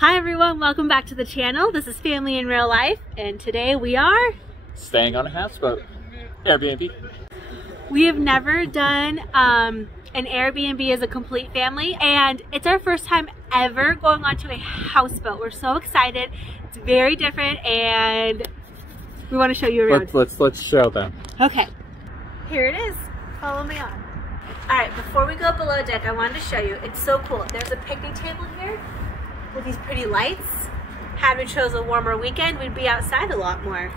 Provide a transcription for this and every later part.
Hi everyone, welcome back to the channel. This is Family in Real Life, and today we are staying on a houseboat. Airbnb. We have never done an Airbnb as a complete family, and it's our first time ever going onto a houseboat. We're so excited. It's very different, and we want to show you around. Let's show them. Okay, here it is. Follow me on. All right, before we go below deck, I wanted to show you. It's so cool. There's a picnic table here with these pretty lights. Had we chose a warmer weekend, we'd be outside a lot more.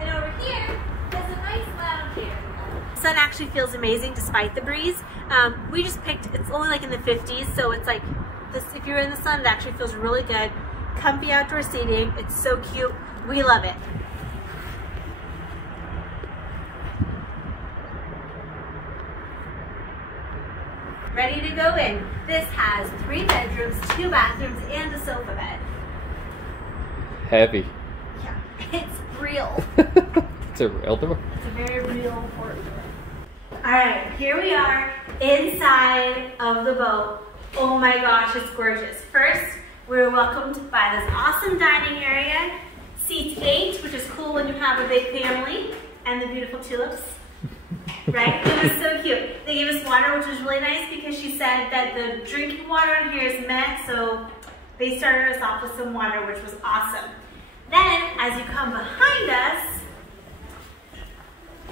And over here, there's a nice lounge here. The sun actually feels amazing despite the breeze. We just picked, it's only like in the 50s, so it's like, this, if you're in the sun, it actually feels really good. Comfy outdoor seating, it's so cute. We love it. Ready to go in. This has 3 bedrooms, 2 bathrooms, and a sofa bed. Heavy. Yeah, it's real. It's a real door? It's a very real port door. Alright, here we are inside of the boat. Oh my gosh, it's gorgeous. First, we were welcomed by this awesome dining area. Seats 8, which is cool when you have a big family, and the beautiful tulips. Right? It was so cute. They gave us water, which was really nice because she said that the drinking water in here is met, so they started us off with some water, which was awesome. Then, as you come behind us,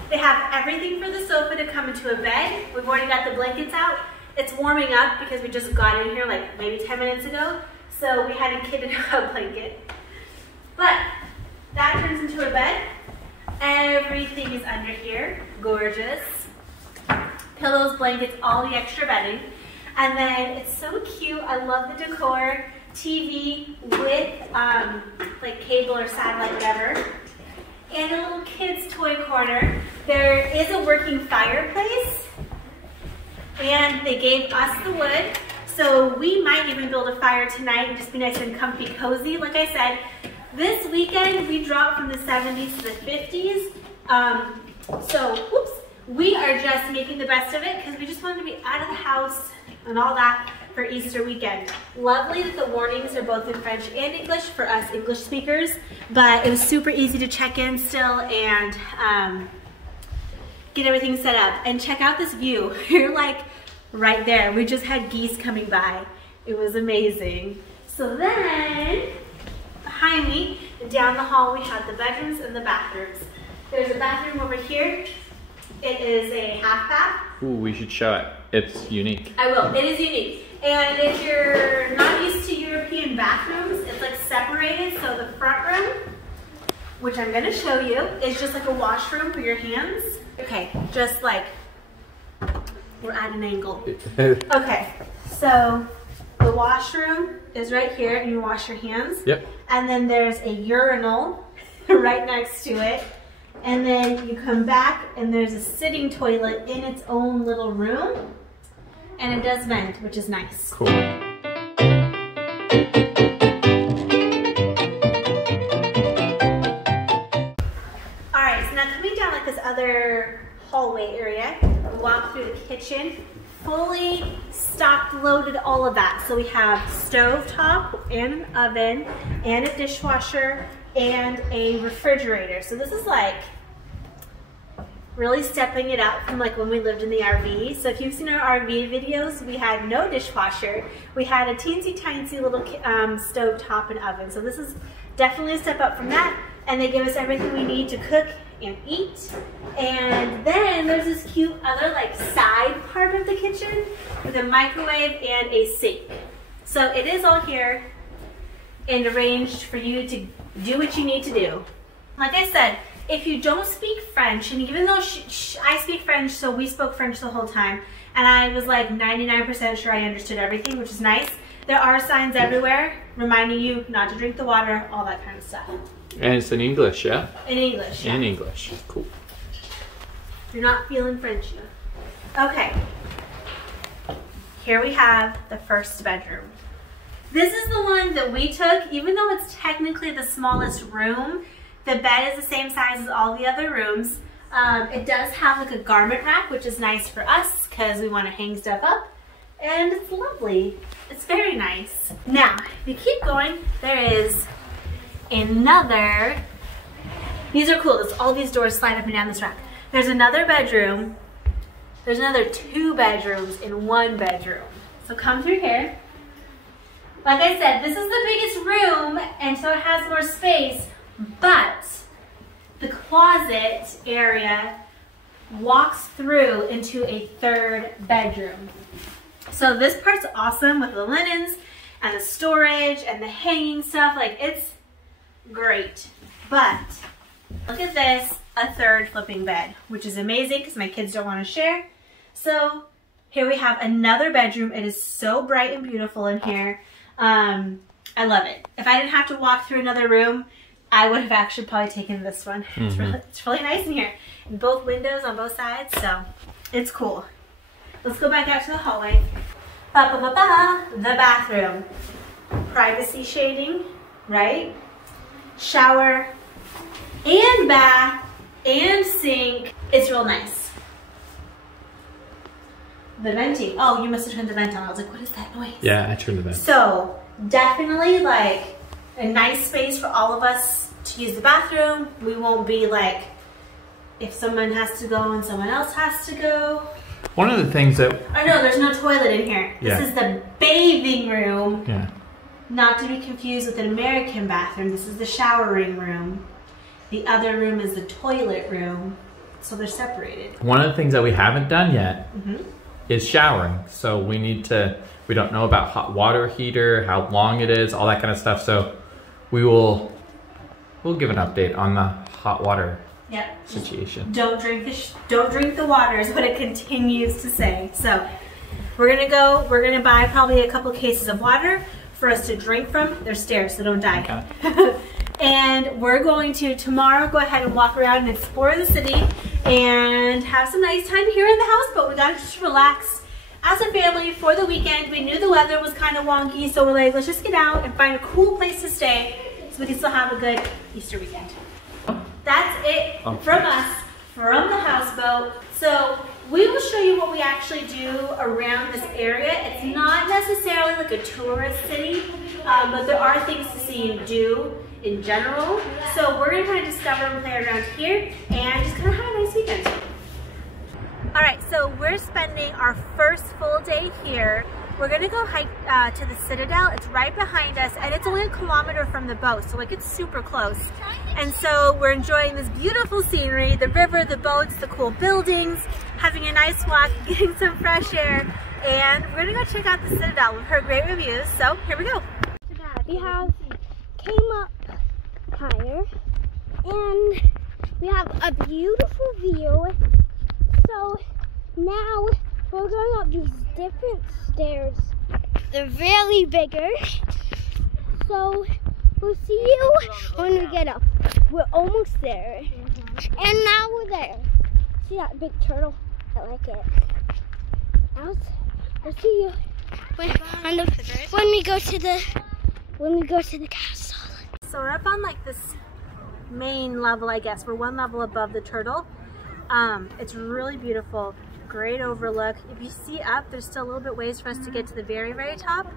they have everything for the sofa to come into a bed. We've already got the blankets out. It's warming up because we just got in here like maybe 10 minutes ago, so we hadn't kitted a blanket. But that turns into a bed. Everything is under here, gorgeous. Pillows, blankets, all the extra bedding. And then it's so cute, I love the decor. TV with like cable or satellite, whatever. And a little kids toy corner. There is a working fireplace. And they gave us the wood. So we might even build a fire tonight and just be nice and comfy, cozy. Like I said, this weekend, we dropped from the 70s to the 50s. Whoops, we are just making the best of it because we just wanted to be out of the house and all that for Easter weekend. Lovely that the warnings are both in French and English for us English speakers, but it was super easy to check in still and get everything set up. And check out this view. You're like right there. We just had geese coming by. It was amazing. So then, behind me, down the hall, we have the bedrooms and the bathrooms. There's a bathroom over here. It is a half bath. Ooh, we should show it. It's unique. I will. It is unique. And if you're not used to European bathrooms, it's like separated. So the front room, which I'm going to show you, is just like a washroom for your hands. Okay, just like we're at an angle. Okay, so the washroom is right here, and you wash your hands. Yep. And then there's a urinal right next to it. And then you come back, and there's a sitting toilet in its own little room. And it does vent, which is nice. Cool. Alright, so now coming down like this other hallway area, we walk through the kitchen. Fully stocked, loaded, all of that. So we have stovetop and an oven and a dishwasher and a refrigerator. So this is like really stepping it up from like when we lived in the RV. So if you've seen our RV videos, we had no dishwasher. We had a teensy tiny little stovetop and oven. So this is definitely a step up from that. And they give us everything we need to cook and eat. And then there's this cute other like side part of the kitchen with a microwave and a sink. So it is all here and arranged for you to do what you need to do. Like I said, if you don't speak French, and even though I speak French, so we spoke French the whole time, and I was like 99% sure I understood everything, which is nice. There are signs everywhere reminding you not to drink the water, all that kind of stuff. And it's in English, yeah? In English, yeah. In English, cool. You're not feeling Frenchy. Okay. Here we have the first bedroom. This is the one that we took, even though it's technically the smallest room. The bed is the same size as all the other rooms. It does have like a garment rack, which is nice for us because we want to hang stuff up. And it's lovely. It's very nice. Now, if you keep going, there is another. These are cool. All these doors slide up and down this rack. There's another bedroom. There's another 2 bedrooms in 1 bedroom. So come through here. Like I said, this is the biggest room, and so it has more space, but the closet area walks through into a 3rd bedroom. So this part's awesome with the linens and the storage and the hanging stuff. Like, it's great. But look at this, a 3rd flipping bed, which is amazing because my kids don't want to share. So here we have another bedroom. It is so bright and beautiful in here. I love it. If I didn't have to walk through another room, I would have actually probably taken this one. It's really nice in here. And both windows on both sides, so it's cool. Let's go back out to the hallway. The bathroom. Privacy shading, right? Shower and bath and sink. It's real nice. The venting. Oh, you must have turned the vent on. I was like, what is that noise? Yeah, I turned the vent. So definitely like a nice space for all of us to use the bathroom. We won't be like, if someone has to go and someone else has to go. One of the things that... Oh no, there's no toilet in here. Yeah. This is the bathing room. Yeah. Not to be confused with an American bathroom. This is the showering room. The other room is the toilet room. So they're separated. One of the things that we haven't done yet is showering. So we need to, we don't know about hot water heater, how long it is, all that kind of stuff. So we'll give an update on the hot water situation. Don't drink the water is what it continues to say. So we're gonna buy probably a couple cases of water for us to drink from. They're stairs, so don't die. Okay. And we're going to tomorrow go ahead and walk around and explore the city and have some nice time here in the houseboat. We got to just relax as a family for the weekend. We knew the weather was kind of wonky, so we're like, let's just get out and find a cool place to stay so we can still have a good Easter weekend. That's it from us, from the houseboat. So we will show you what we actually do around this area. It's not necessarily like a tourist city, but there are things to see and do in general. So we're gonna kind of discover and play around here and just kind of have a nice weekend. All right, so we're spending our first full day here. We're gonna go hike to the Citadelle. It's right behind us and it's only 1 kilometer from the boat, so like it's super close. And so we're enjoying this beautiful scenery, the river, the boats, the cool buildings, having a nice walk, getting some fresh air, and we're gonna go check out the Citadelle. We've heard great reviews, so here we go. We have came up higher and we have a beautiful view. So now we're going up these different stairs. They're really bigger. So we'll see you when we get up. We're almost there. And now we're there. See that big turtle? I like it. Now we'll see you when we go to the castle. So we're up on like this main level, I guess. We're 1 level above the turtle. It's really beautiful, great overlook. If you see up, there's still a little bit ways for us to get to the very, very top.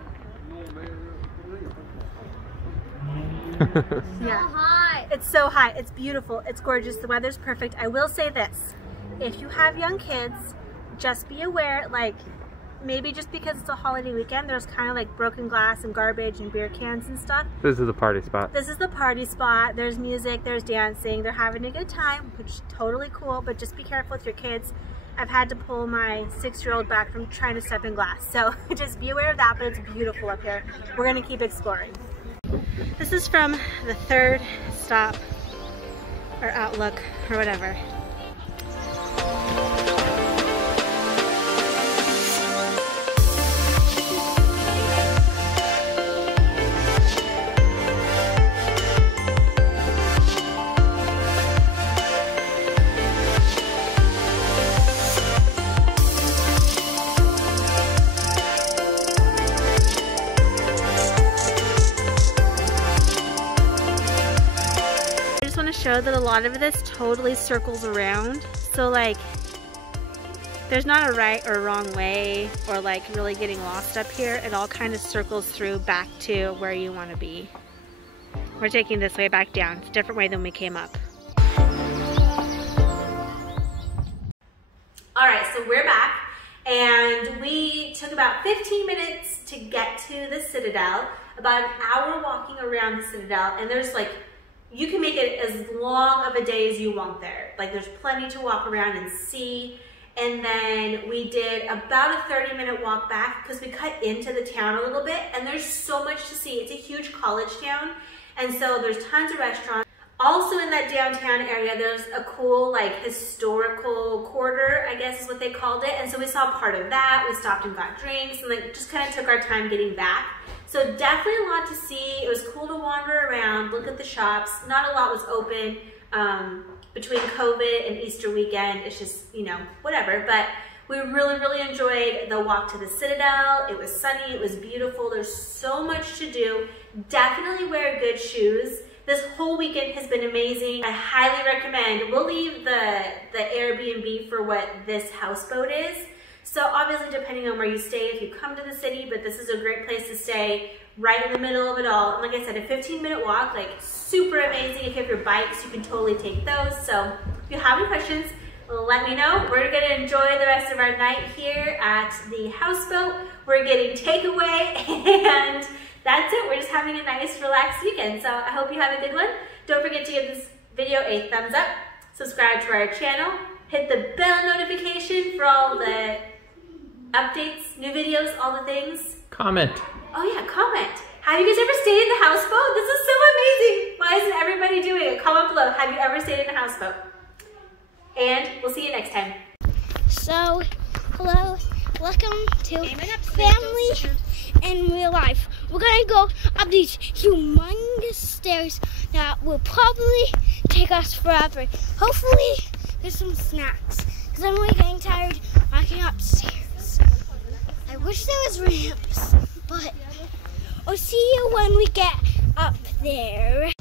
Yeah, High. it's so high. It's beautiful. It's gorgeous. The weather's perfect. I will say this: if you have young kids, just be aware. Like, maybe just because it's a holiday weekend, there's kind of like broken glass and garbage and beer cans and stuff. This is the party spot. This is the party spot. There's music, there's dancing, they're having a good time, which is totally cool, but just be careful with your kids. I've had to pull my 6-year-old back from trying to step in glass, so just be aware of that, but it's beautiful up here. We're gonna keep exploring. This is from the 3rd stop, or outlook, or whatever. Show that a lot of this totally circles around, so like There's not a right or wrong way or like really getting lost up here. It all kind of circles through back to where you want to be. We're taking this way back down. It's a different way than we came up. All right, so we're back and we took about 15 minutes to get to the Citadelle, about an hour walking around the Citadelle, and there's like, you can make it as long of a day as you want there. Like there's plenty to walk around and see. And then we did about a 30-minute walk back because we cut into the town a little bit and there's so much to see. It's a huge college town. And so there's tons of restaurants. Also in that downtown area, there's a cool like historical quarter, I guess is what they called it. And so we saw part of that. We stopped and got drinks and like just kind of took our time getting back. So definitely a lot to see. It was cool to wander around, look at the shops. Not a lot was open. Between COVID and Easter weekend, it's just, you know, whatever. But we really, really enjoyed the walk to the Citadelle. It was sunny, it was beautiful. There's so much to do. Definitely wear good shoes. This whole weekend has been amazing. I highly recommend. We'll leave the Airbnb for what this houseboat is. So obviously depending on where you stay, if you come to the city, but this is a great place to stay right in the middle of it all. And like I said, a 15-minute walk, like super amazing. If you have your bikes, you can totally take those. So if you have any questions, let me know. We're gonna enjoy the rest of our night here at the houseboat. We're getting takeaway and that's it. We're just having a nice relaxed weekend. So I hope you have a good one. Don't forget to give this video a thumbs up, subscribe to our channel, hit the bell notification for all the updates, new videos, all the things. Comment. Oh yeah, comment. Have you guys ever stayed in the houseboat? This is so amazing. Why isn't everybody doing it? Comment below. Have you ever stayed in the houseboat? And we'll see you next time. So, hello, welcome to Family in Real Life. We're gonna go up these humongous stairs that will probably take us forever. Hopefully, there's some snacks, because I'm really getting tired walking upstairs. I wish there was ramps, but I'll see you when we get up there.